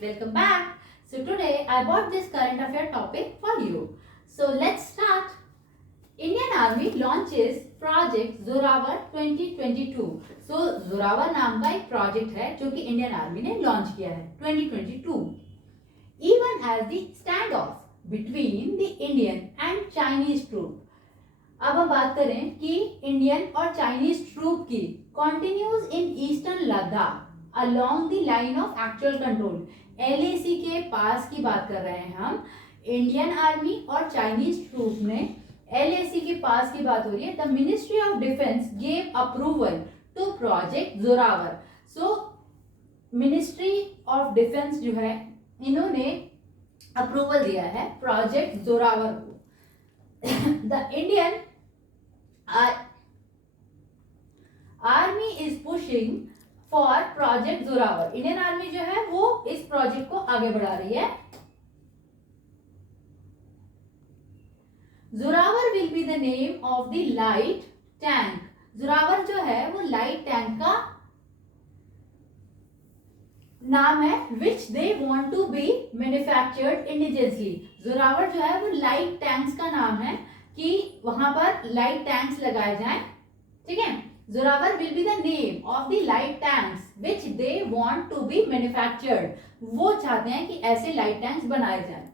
welcome back. So today I brought this current affair topic for you. So let's start. Indian Army launches Project Zorawar 2022. So Zorawar नाम का एक project है जो कि Indian army ने launch किया है 2022. Even as the standoff between the Indian and Chinese troop. अब हम बात करें कि इंडियन और चाइनीज ट्रूप की continues in eastern Ladakh along the line of actual control LAC के पास की बात कर रहे हैं हम. इंडियन आर्मी और चाइनीज ट्रूप ने LAC के पास की बात हो रही है. The ministry of defence gave approval to project Zorawar. So ministry of defence जो है इन्होंने अप्रूवल दिया है प्रोजेक्ट जोरावर को. The Indian army is pushing for project Zorawar. Indian army जो है वो इस प्रोजेक्ट को आगे बढ़ा रही है. Zorawar will be the name of the light tank. Zorawar जो है वो लाइट टैंक का नाम है which they want to be manufactured indigenously. Zorawar जो है वो लाइट टैंक्स का नाम है कि वहां पर लाइट टैंक्स लगाए जाएं. ठीक है. Zorawar will be the name of the light tanks which they want to be manufactured. वो चाहते हैं कि ऐसे लाइट टैंक्स बनाए जाएं.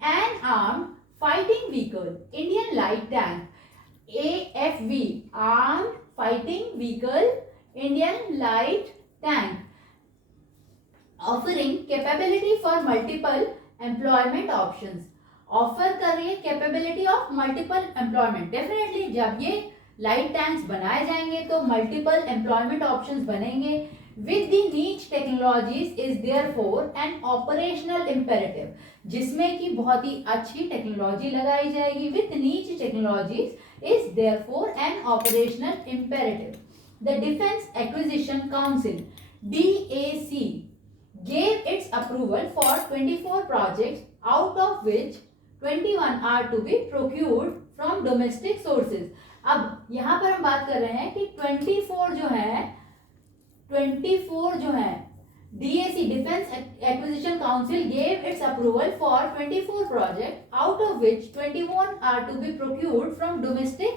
An armed fighting vehicle Indian light tank AFV armed fighting vehicle Indian light tank offering capability for multiple employment options. Offer कर रही है capability of multiple employment. Definitely जब ये लाइट टैंक्स बनाए जाएंगे तो मल्टीपल एम्प्लॉयमेंट ऑप्शंस बनेंगे. With the नीच technologies is therefore N operational imperative. जिसमें कि बहुत ही अच्छी टेक्नोलॉजी लगाई जाएगी. विद नीच technologies is therefore N operational imperative. The defence acquisition council DAC gave its approval for 24 projects, out of which 21 are to be procured from domestic sources. अब यहां पर हम बात कर रहे हैं कि 24 जो है DAC defence acquisition council gave its approval for 24 project out of which 21 are to be procured from domestic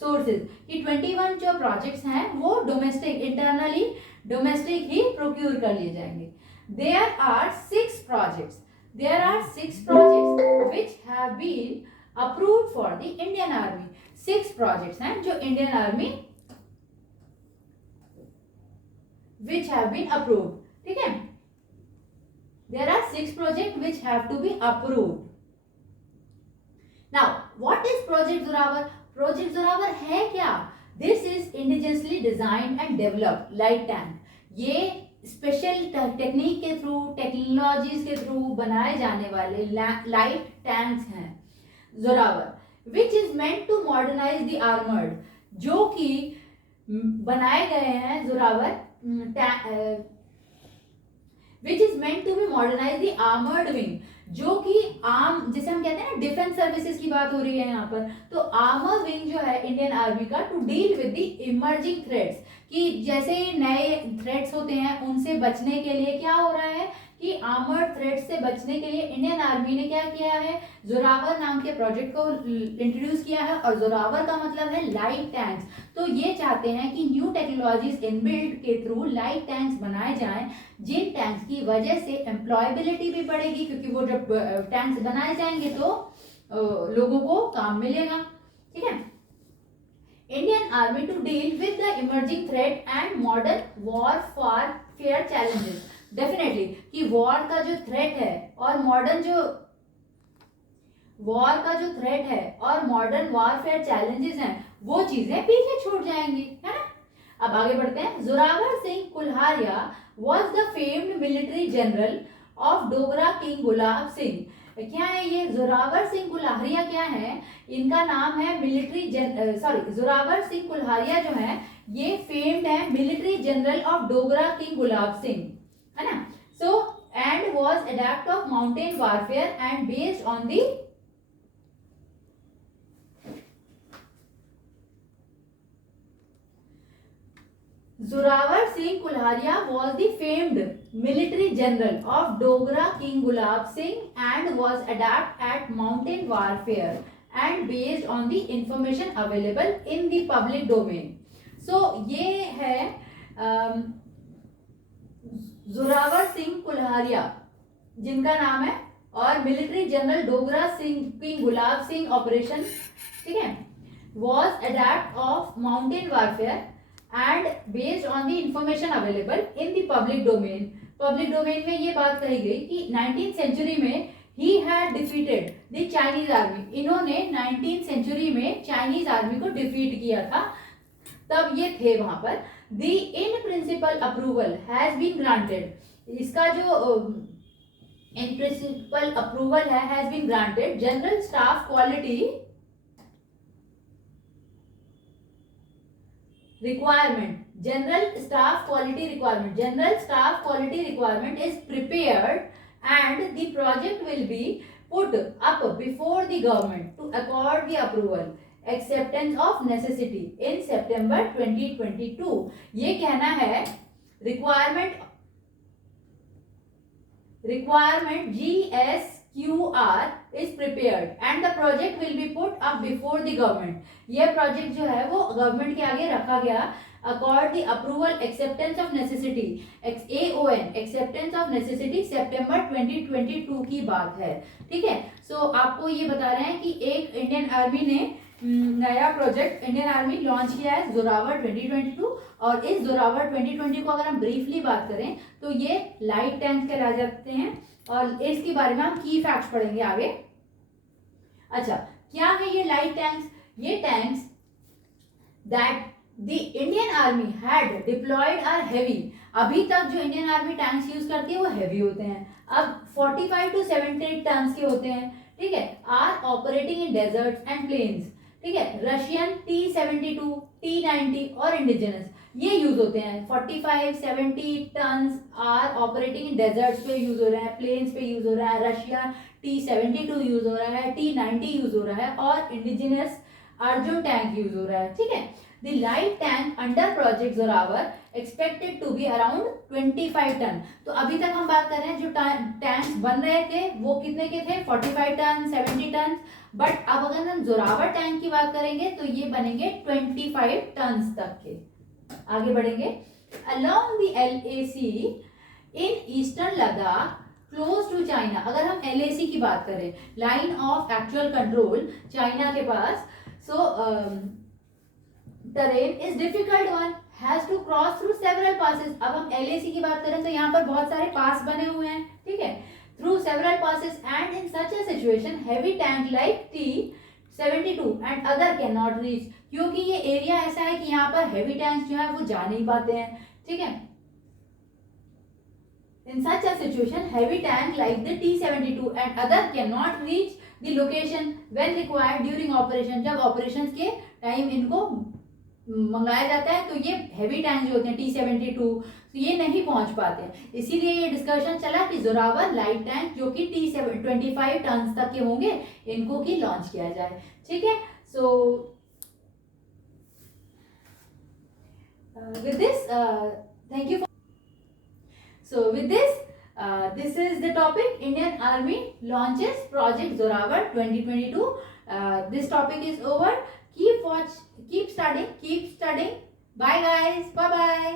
sources. कि 21 जो प्रोजेक्ट्स हैं वो डोमेस्टिक इंटरनली डोमेस्टिक ही प्रोक्यूर कर लिए जाएंगे. There are 6 projects which have been approved for the Indian Army. 6 projects हैं जो Indian Army which have been approved. ठीक है. There are 6 projects which have to be approved. Now, what is Project Zorawar? Project Zorawar है क्या? This is indigenously designed and developed light tank. ये special technique के through technologies के through बनाए जाने वाले लाइट टैंक्स हैं Zorawar. Which is meant to modernise the armoured. जो कि बनाए गए हैं Zorawar which is meant to be modernise the armoured wing. जो कि आर्म जैसे हम कहते हैं ना डिफेंस सर्विसेज की बात हो रही है यहाँ पर. तो आर्मर विंग जो है इंडियन आर्मी का to deal with the emerging threats. कि जैसे नए थ्रेट्स होते हैं उनसे बचने के लिए क्या हो रहा है कि आर्मर्ड थ्रेट्स से बचने के लिए इंडियन आर्मी ने क्या किया है जोरावर नाम के प्रोजेक्ट को इंट्रोड्यूस किया है. और जोरावर का मतलब है लाइट टैंक्स. तो ये चाहते हैं कि न्यू टेक्नोलॉजीज इनबिल्ट के थ्रू लाइट टैंक्स बनाए जाएं जिन टैंक्स की वजह से एम्प्लॉयबिलिटी भी बढ़ेगी. क्योंकि वो जब टैंक्स बनाए जाएंगे तो लोगों को काम मिलेगा. ठीक है. Indian Army to deal with the emerging threat and modern warfare challenges. Definitely कि वॉर का जो थ्रेट है और मॉडर्न जो वॉर का जो थ्रेट है और मॉडर्न वॉरफेयर चैलेंजेस हैं वो चीजें पीछे छूट जाएंगी. है ना. अब आगे बढ़ते हैं. Zorawar Singh Kulharia was the famed military general of Dogra king Gulab Singh. क्या है ये जोरावर सिंह कुल्हारिया क्या है? इनका नाम है जोरावर सिंह कुल्हारिया जो है ये फेम्ड है military general of Dogra king Gulab Singh. है ना. So and was adept of mountain warfare and based on the Zorawar Singh Kulharia was the famed military general of Dogra King Gulab Singh and was adept at mountain warfare and based on the information available in the public domain. So ये है जोरावर सिंह कुल्हारिया जिनका नाम है, और military general Dogra Singh king Gulab Singh operation, ठीक है, was adept of mountain warfare and based on the information available in the public domain. Public domain में ये बात कही गई कि 19th सेंचुरी में ही had defeated the Chinese army. इन्होंने 19th सेंचुरी में चाइनीज आर्मी को डिफीट किया था, तब ये थे वहां पर. The in principle approval has been granted. इसका जो इन प्रिंसिपल अप्रूवल है has been granted. General staff quality requirement, general staff quality requirement is prepared and the project will be put up before the government to accord the approval acceptance of necessity in September 2022. ये कहना है requirement GSQR is prepared and the project will be put up before the government. ये project जो है वो government के आगे रखा गया. Accord the approval acceptance of necessity, AON acceptance of necessity सितंबर 2022 की बात है. ठीक है, सो आपको ये बता रहे हैं कि एक इंडियन आर्मी ने नया प्रोजेक्ट इंडियन आर्मी लॉन्च किया है जोरावर 2022. और इस जोरावर 2020 को अगर हम ब्रीफली बात करें तो ये लाइट टैंक कहलाए जाते हैं, और इसके बारे में हम की फैक्ट्स पढ़ेंगे आगे. अच्छा, क्या है ये लाइट टैंक्स? ये tanks that the Indian army had deployed are heavy. अभी तक जो इंडियन आर्मी टैंक्स यूज करती है वो हैवी होते हैं, अब 45 to 70 टन के होते हैं. ठीक है, are operating in deserts and plains. ठीक है, रशियन T-72, T-90 और इंडिजिनस ये यूज होते हैं. 45-70 ton are operating in deserts पे यूज हो रहे हैं, प्लेन्स पे यूज हो रहा है. रशिया T-72 यूज हो रहा है, T-90 यूज हो रहा है, और इंडिजिनस अर्जुन टैंक यूज हो रहा है. ठीक है, the light tank under project Zorawar expected to be around 25 ton. तो अभी तक हम बात कर रहे हैं जो टैंक्स बन रहे थे वो कितने के थे? 45 टन, 70 टन. बट अब अगर हम जोरावर टैंक की बात करेंगे तो ये बनेंगे 25 टन तक के. आगे बढ़ेंगे. Along the LAC in eastern Ladakh close to China. अगर हम LAC की बात करें, line of actual control China के पास, सो terrain is difficult one, has to cross through several passes. अब हम LAC की बात करें तो यहाँ पर बहुत सारे पास बने हुए हैं. ठीक है, through several passes and in such a situation heavy tank like T-72 and other cannot reach. क्योंकि ये एरिया ऐसा है कि यहाँ पर हेवी टैंक्स जो है वो जा नहीं पाते हैं. ठीक है, in such a situation heavy tank like the T-72 and other cannot reach the location when required during operation. जब operations के टाइम इनको मंगाया जाता है तो ये हैवी टैंक जो होते हैं T-72 तो ये नहीं पहुंच पाते. इसीलिए ये डिस्कशन चला कि जोरावर लाइट टैंक जो कि T-25 टन तक के होंगे इनको की लॉन्च किया जाए. ठीक है, सो with this thank you for, so with this this is the topic Indian Army launches project Zorawar 2022. This topic is over. Keep studying. Bye guys. Bye bye.